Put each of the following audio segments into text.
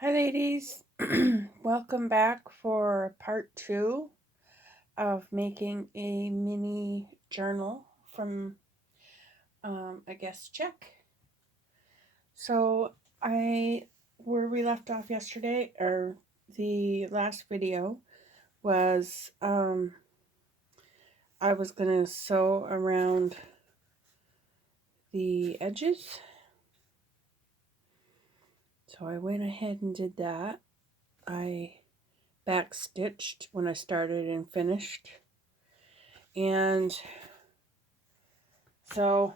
Hi, ladies. Welcome back for part 2 of making a mini journal from a guest check. So, where we left off yesterday, or the last video, was I was going to sew around the edges. So, I went ahead and did that. I backstitched when I started and finished. And so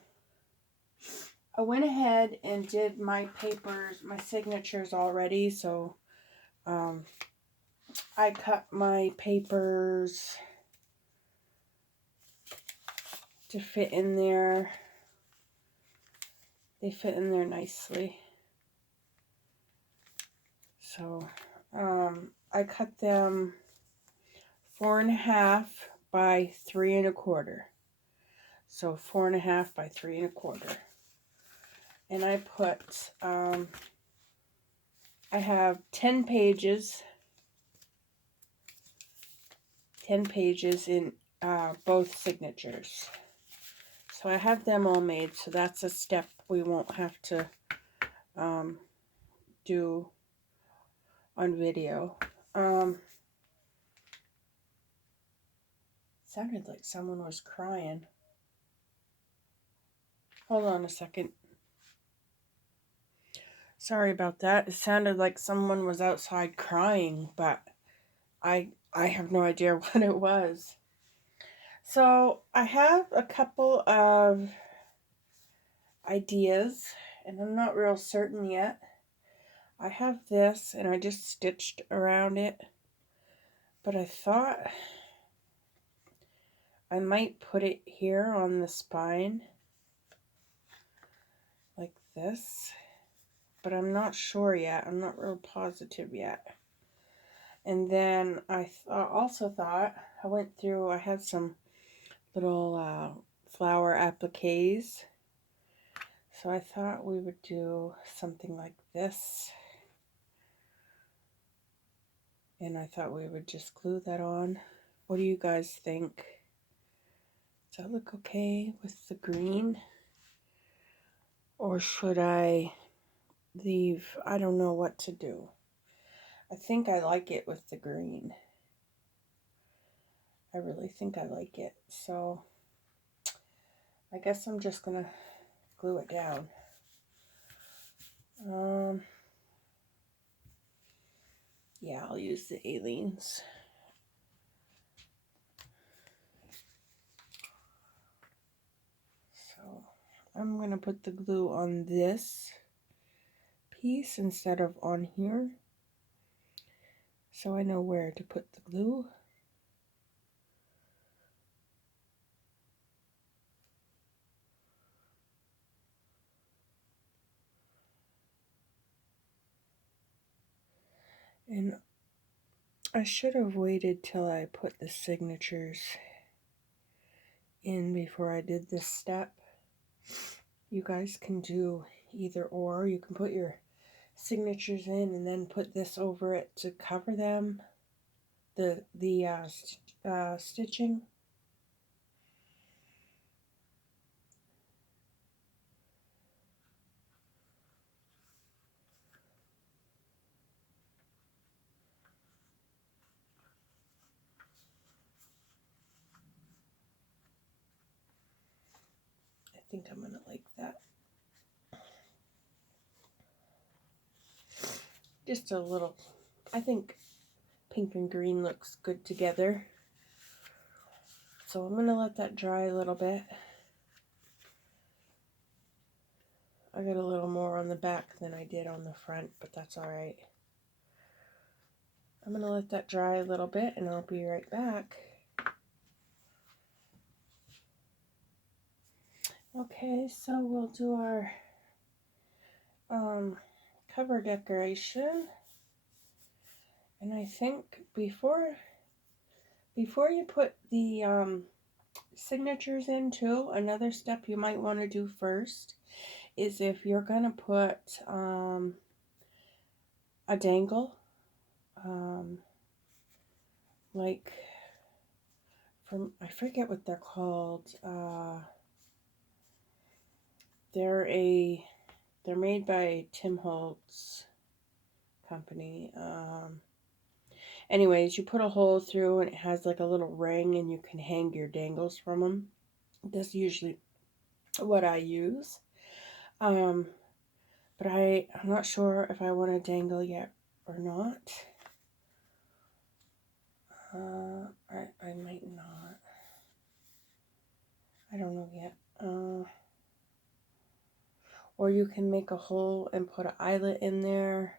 I went ahead and did my papers, my signatures already. So I cut my papers to fit in there. They fit in there nicely. So I cut them 4.5 by 3.25. So 4.5 by 3.25. And I put, I have 10 pages in both signatures. So I have them all made, so that's a step we won't have to do on video. Sounded like someone was crying. Hold on a second. Sorry about that. It sounded like someone was outside crying, but I have no idea what it was. So I have a couple of ideas, and I'm not real certain yet. I have this, and I just stitched around it, but I thought I might put it here on the spine, like this, but I'm not sure yet. I'm not real positive yet. And then I also thought, I had some little flower appliques, so I thought we would do something like this. And I thought we would just glue that on. What do you guys think? Does that look okay with the green? Or should I leave? I don't know what to do. I think I like it with the green. I really think I like it. So I guess I'm just going to glue it down. Yeah, I'll use the Aleene's. So I'm going to put the glue on this piece instead of on here, so I know where to put the glue. And I should have waited till I put the signatures in before I did this step. You guys can do either or. You can put your signatures in and then put this over it to cover them, the stitching. I think I'm gonna like that. Just a little, I think pink and green looks good together. So I'm gonna let that dry a little bit. I got a little more on the back than I did on the front, but that's all right. I'm gonna let that dry a little bit and I'll be right back. Okay, so we'll do our cover decoration. And I think before you put the signatures in too, another step you might want to do first is if you're going to put a dangle, like from, I forget what they're called. They're made by Tim Holtz company. Anyways, you put a hole through and it has like a little ring and you can hang your dangles from them. That's usually what I use. But I'm not sure if I want to dangle yet or not. I might not. I don't know yet. Or you can make a hole and put an eyelet in there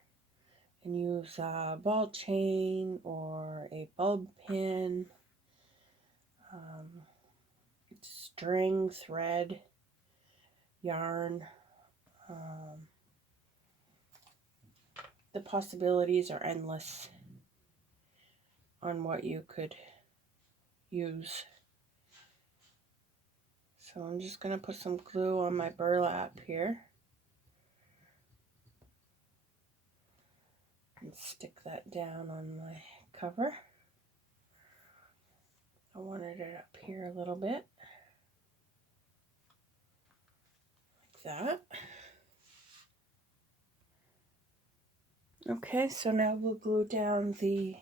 and use a ball chain or a bulb pin, string, thread, yarn. The possibilities are endless on what you could use. So I'm just going to put some glue on my burlap here and stick that down on my cover. I wanted it up here a little bit, like that. Okay, so now we'll glue down the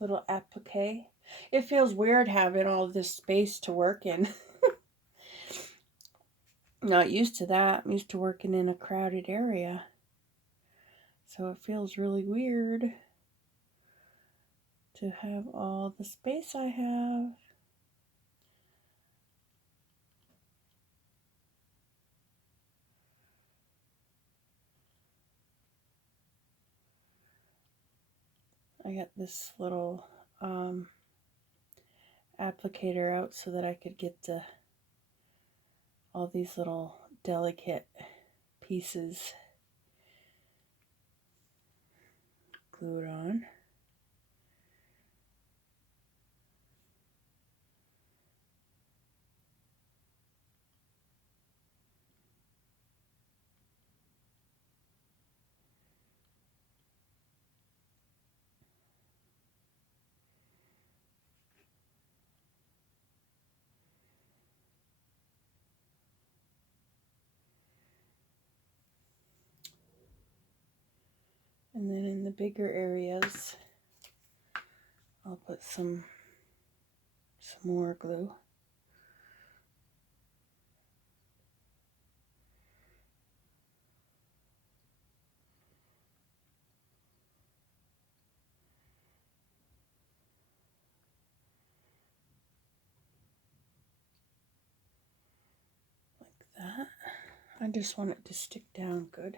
little applique. It feels weird having all this space to work in. Not used to that. I'm used to working in a crowded area. So it feels really weird to have all the space I have. I got this little applicator out so that I could get all these little delicate pieces glued on. And then in the bigger areas, I'll put some more glue. Like that. I just want it to stick down good.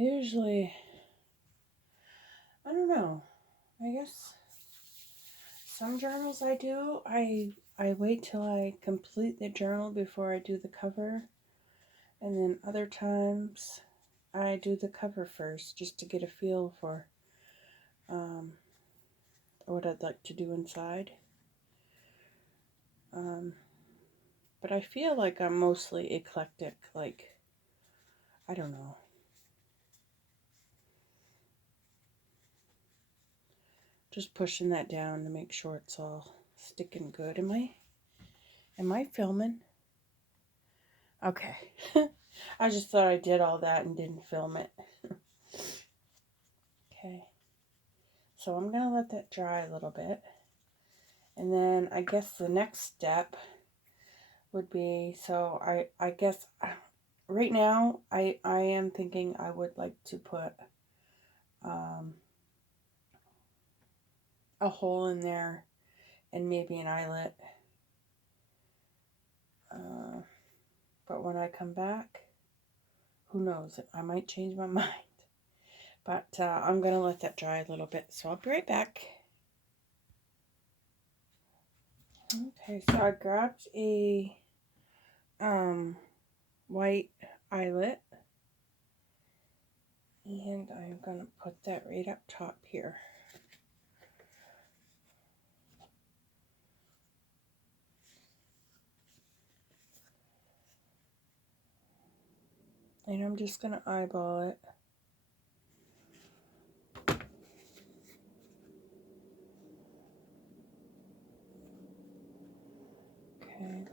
Okay. I don't know. I guess some journals I do, I wait till I complete the journal before I do the cover. And then other times I do the cover first just to get a feel for what I'd like to do inside. But I feel like I'm mostly eclectic, like, I don't know. Just pushing that down to make sure it's all sticking good. Am I filming? Okay. I just thought I did all that and didn't film it. Okay. So I'm going to let that dry a little bit. And then I guess the next step would be, so I guess right now I am thinking I would like to put a hole in there and maybe an eyelet. But when I come back, who knows? I might change my mind. But I'm going to let that dry a little bit. So I'll be right back. Okay, so I grabbed a white eyelet. And I'm going to put that right up top here. And I'm just going to eyeball it. Okay.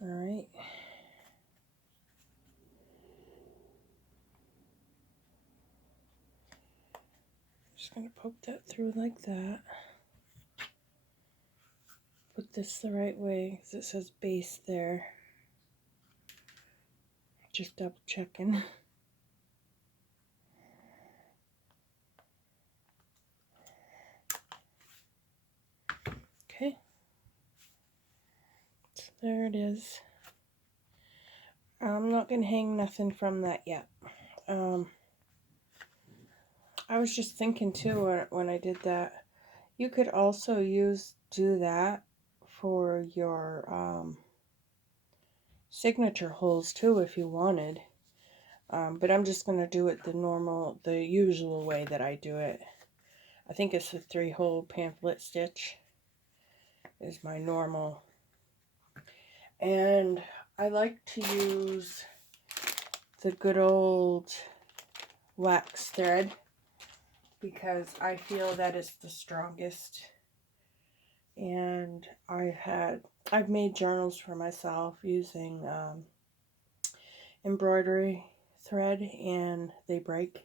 All right. Just going to poke that through like that. Put this the right way because it says base there. Just double checking. Okay. So there it is. I'm not going to hang nothing from that yet. I was just thinking too when I did that, you could also do that for your signature holes too if you wanted. But I'm just going to do it the usual way that I do it. I think it's a 3-hole pamphlet stitch is my normal. And I like to use the good old wax thread because I feel that it's the strongest. And I've made journals for myself using embroidery thread, and they break,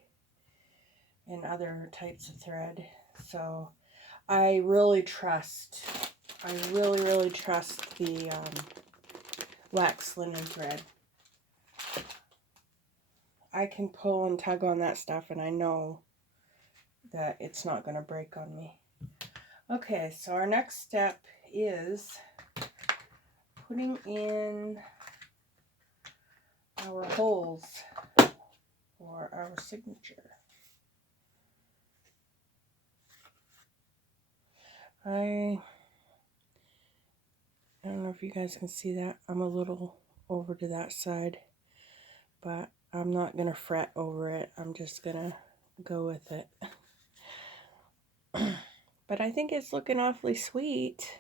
and other types of thread. So I really trust the wax linen thread. I can pull and tug on that stuff and I know that it's not going to break on me. Okay, so our next step is putting in our holes for our signature. I don't know if you guys can see that. I'm a little over to that side, but I'm not going to fret over it. I'm just going to go with it. But I think it's looking awfully sweet.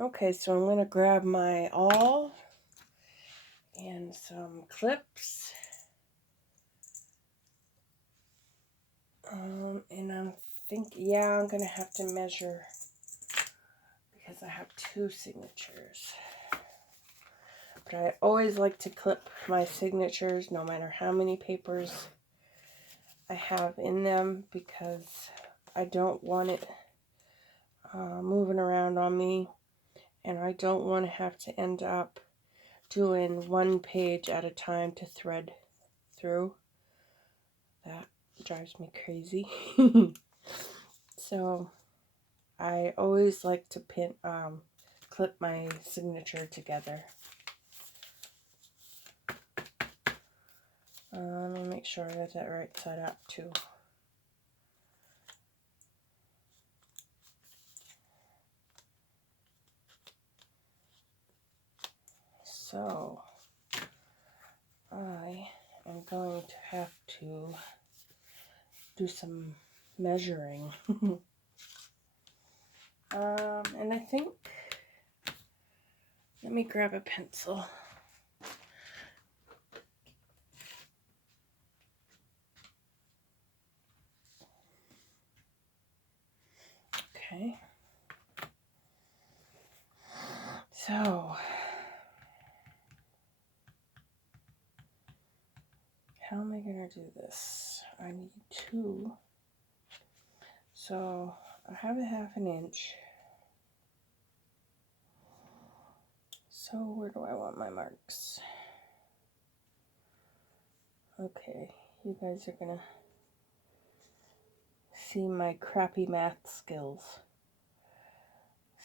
Okay, so I'm going to grab my awl and some clips. And I'm going to have to measure because I have 2 signatures. But I always like to clip my signatures no matter how many papers I have in them because I don't want it moving around on me, and I don't want to have to end up doing 1 page at a time to thread through. That drives me crazy. So I always like to clip my signature together. Let me make sure I got that right side up too. So I am going to have to do some measuring. And I think, let me grab a pencil. Okay. So, how am I going to do this? I need 2. So, I have a 1/2 inch. So, where do I want my marks? Okay, you guys are going to see my crappy math skills.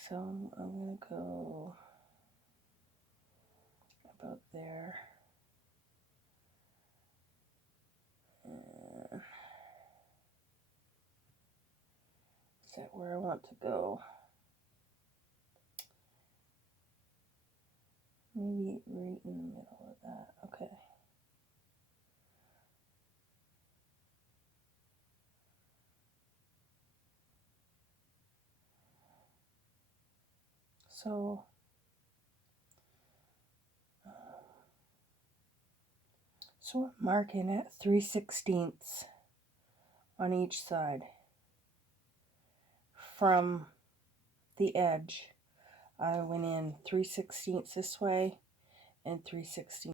So, I'm going to go about there. Is that where I want to go? Maybe right in the middle of that. Okay. So we're marking at 3/16 on each side from the edge. I went in 3/16 this way and 3/16